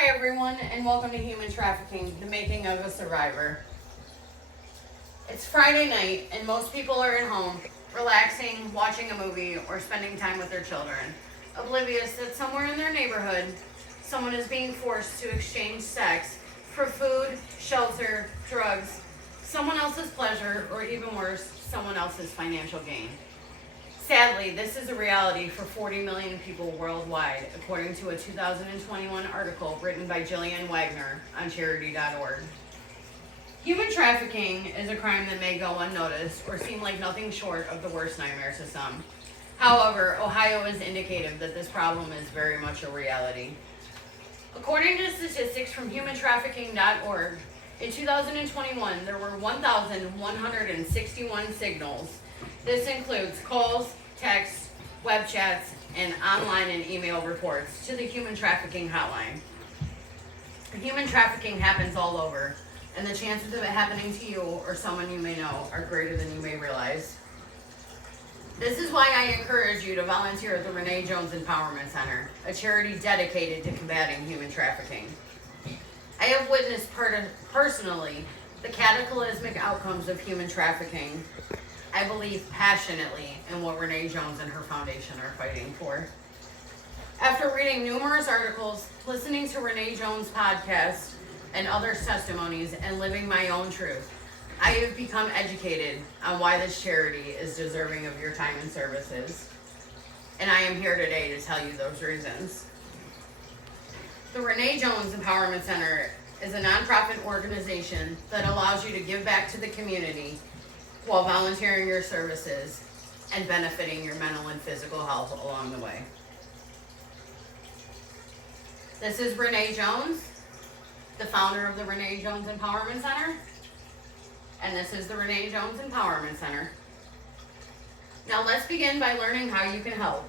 Hi everyone, and welcome to Human Trafficking, the making of a survivor. It's Friday night, and most people are at home, relaxing, watching a movie, or spending time with their children, oblivious that somewhere in their neighborhood, someone is being forced to exchange sex for food, shelter, drugs, someone else's pleasure, or even worse, someone else's financial gain. Sadly, this is a reality for 40 million people worldwide, according to a 2021 article written by Jillian Wagner on charity.org. Human trafficking is a crime that may go unnoticed or seem like nothing short of the worst nightmare to some. However, Ohio is indicative that this problem is very much a reality. According to statistics from humantrafficking.org, in 2021, there were 1,161 signals. This includes calls, texts, web chats, and online and email reports to the human trafficking hotline. Human trafficking happens all over, and the chances of it happening to you or someone you may know are greater than you may realize. This is why I encourage you to volunteer at the Renee Jones Empowerment Center, a charity dedicated to combating human trafficking. I have witnessed personally the cataclysmic outcomes of human trafficking. I believe passionately in what Renee Jones and her foundation are fighting for. After reading numerous articles, listening to Renee Jones' podcast and others' testimonies, and living my own truth, I have become educated on why this charity is deserving of your time and services. And I am here today to tell you those reasons. The Renee Jones Empowerment Center is a nonprofit organization that allows you to give back to the community while volunteering your services and benefiting your mental and physical health along the way. This is Renee Jones, the founder of the Renee Jones Empowerment Center, and this is the Renee Jones Empowerment Center. Now let's begin by learning how you can help.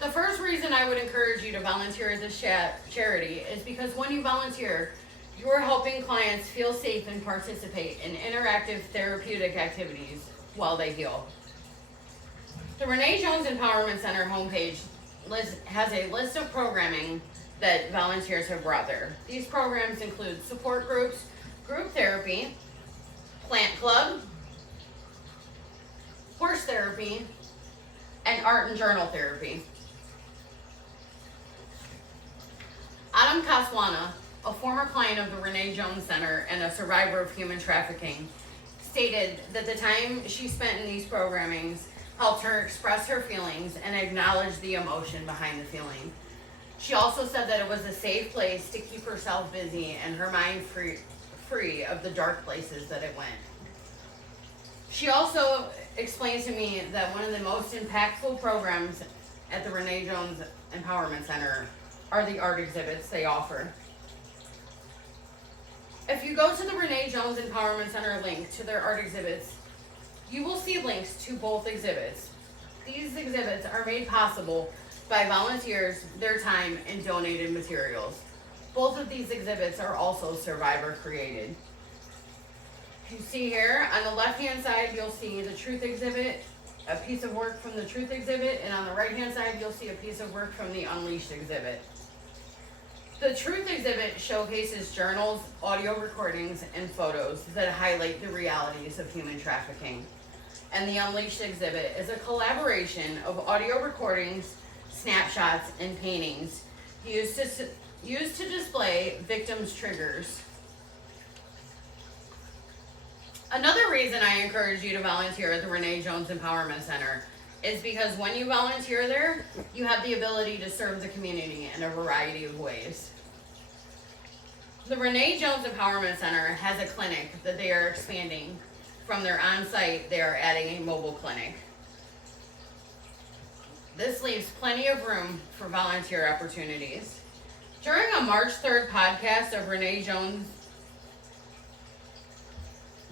The first reason I would encourage you to volunteer at this charity is because when you volunteer, you are helping clients feel safe and participate in interactive therapeutic activities while they heal. The Renee Jones Empowerment Center homepage has a list of programming that volunteers have brought there. These programs include support groups, group therapy, plant club, horse therapy, and art and journal therapy. Adam Kaswana, a former client of the Renee Jones Center and a survivor of human trafficking, stated that the time she spent in these programmings helped her express her feelings and acknowledge the emotion behind the feeling. She also said that it was a safe place to keep herself busy and her mind free of the dark places that it went. She also explained to me that one of the most impactful programs at the Renee Jones Empowerment Center are the art exhibits they offer. If you go to the Renee Jones Empowerment Center link to their art exhibits, you will see links to both exhibits. These exhibits are made possible by volunteers, their time, and donated materials. Both of these exhibits are also survivor created. You see here, on the left-hand side, you'll see the Truth exhibit, a piece of work from the Truth exhibit, and on the right-hand side, you'll see a piece of work from the Unleashed exhibit. The Truth exhibit showcases journals, audio recordings, and photos that highlight the realities of human trafficking. And the Unleashed exhibit is a collaboration of audio recordings, snapshots, and paintings used to display victims' triggers. Another reason I encourage you to volunteer at the Renee Jones Empowerment Center is because when you volunteer there, you have the ability to serve the community in a variety of ways. The Renee Jones Empowerment Center has a clinic that they are expanding. From their on-site, they are adding a mobile clinic. This leaves plenty of room for volunteer opportunities. During a March 3rd podcast of Renee Jones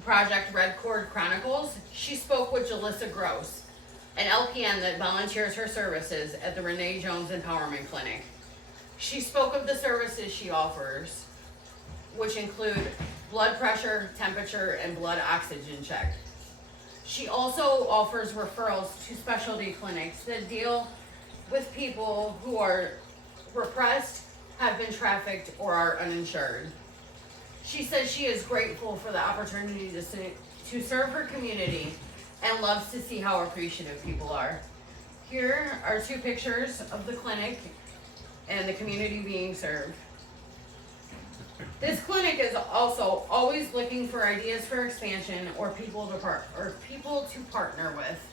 Project Red Cord Chronicles, she spoke with Jalissa Gross, an LPN that volunteers her services at the Renee Jones Empowerment Clinic. She spoke of the services she offers, which include blood pressure, temperature, and blood oxygen check. She also offers referrals to specialty clinics that deal with people who are repressed, have been trafficked or are uninsured. She says she is grateful for the opportunity to serve her community and loves to see how appreciative people are. Here are two pictures of the clinic and the community being served. This clinic is also always looking for ideas for expansion or people to partner with.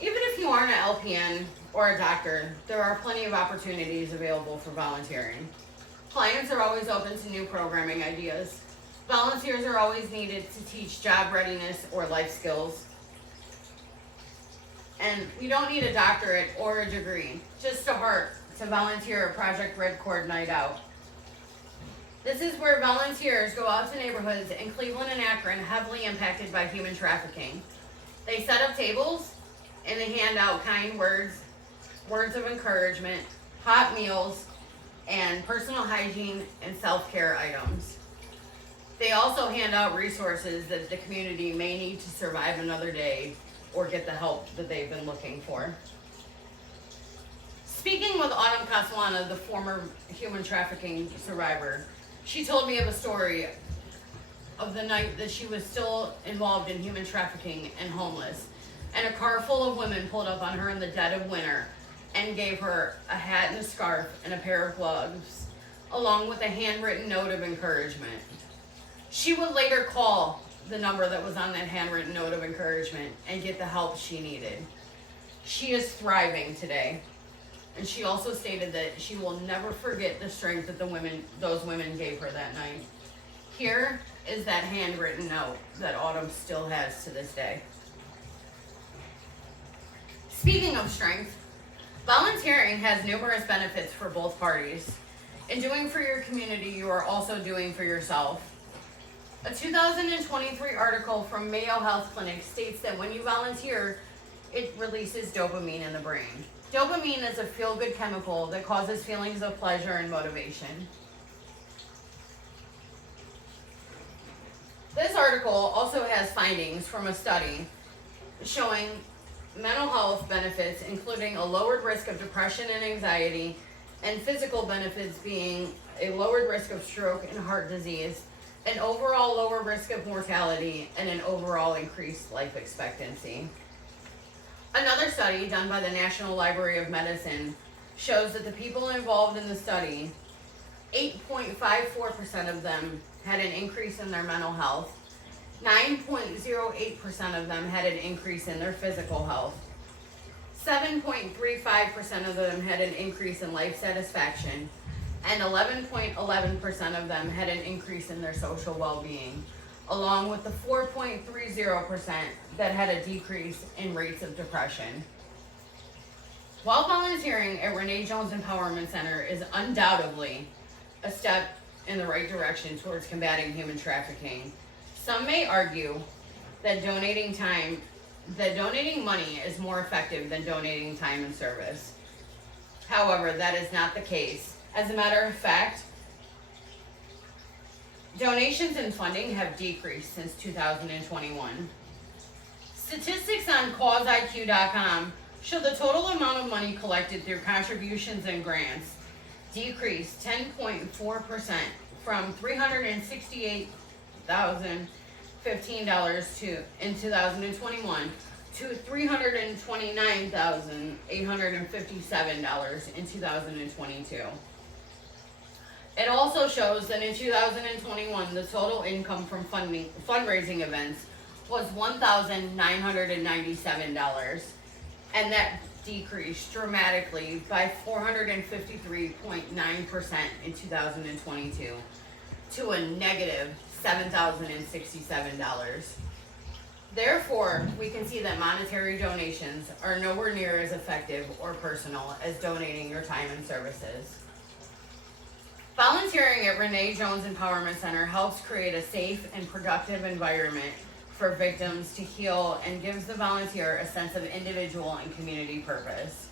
Even if you aren't an LPN or a doctor, there are plenty of opportunities available for volunteering. Clients are always open to new programming ideas. Volunteers are always needed to teach job readiness or life skills. And you don't need a doctorate or a degree, just a heart to volunteer at Project Red Cord Night Out. This is where volunteers go out to neighborhoods in Cleveland and Akron heavily impacted by human trafficking. They set up tables and they hand out kind words, words of encouragement, hot meals, and personal hygiene and self-care items. They also hand out resources that the community may need to survive another day or get the help that they've been looking for. Speaking with Autumn Castellana, the former human trafficking survivor, she told me of a story of the night that she was still involved in human trafficking and homeless, and a car full of women pulled up on her in the dead of winter and gave her a hat and a scarf and a pair of gloves, along with a handwritten note of encouragement. She would later call the number that was on that handwritten note of encouragement and get the help she needed. She is thriving today. And she also stated that she will never forget the strength that those women gave her that night. Here is that handwritten note that Autumn still has to this day. Speaking of strength, volunteering has numerous benefits for both parties. In doing for your community, you are also doing for yourself. A 2023 article from Mayo Health Clinic states that when you volunteer, it releases dopamine in the brain. Dopamine is a feel-good chemical that causes feelings of pleasure and motivation. This article also has findings from a study showing mental health benefits, including a lowered risk of depression and anxiety, and physical benefits being a lowered risk of stroke and heart disease, an overall lower risk of mortality, and an overall increased life expectancy. Another study done by the National Library of Medicine shows that the people involved in the study, 8.54% of them had an increase in their mental health, 9.08% of them had an increase in their physical health, 7.35% of them had an increase in life satisfaction, and 11.11% of them had an increase in their social well-being, along with the 4.30% that had a decrease in rates of depression. While volunteering at Renee Jones Empowerment Center is undoubtedly a step in the right direction towards combating human trafficking, some may argue that donating money is more effective than donating time and service. However, that is not the case. As a matter of fact, donations and funding have decreased since 2021. Statistics on CauseIQ.com show the total amount of money collected through contributions and grants decreased 10.4% from $368,015 in 2021 to $329,857 in 2022. It also shows that in 2021, the total income from fundraising events was $1,997, and that decreased dramatically by 453.9% in 2022 to a negative $7,067. Therefore, we can see that monetary donations are nowhere near as effective or personal as donating your time and services. Volunteering at Renee Jones Empowerment Center helps create a safe and productive environment for victims to heal and gives the volunteer a sense of individual and community purpose.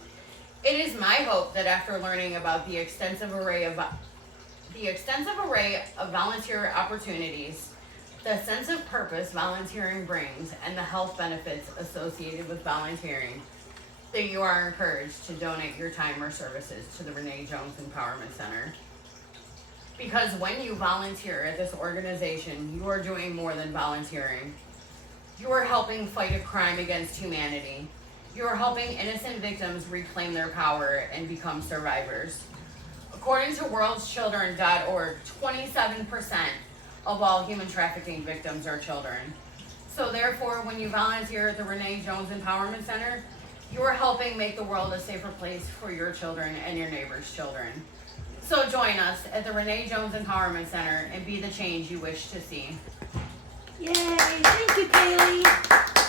It is my hope that after learning about the extensive array of volunteer opportunities, the sense of purpose volunteering brings, and the health benefits associated with volunteering, then you are encouraged to donate your time or services to the Renee Jones Empowerment Center. Because when you volunteer at this organization, you are doing more than volunteering. You are helping fight a crime against humanity. You are helping innocent victims reclaim their power and become survivors. According to worldchildren.org, 27% of all human trafficking victims are children. So therefore, when you volunteer at the Renee Jones Empowerment Center, you are helping make the world a safer place for your children and your neighbors' children. So join us at the Renee Jones Empowerment Center and be the change you wish to see. Yay! Thank you, Kaylee.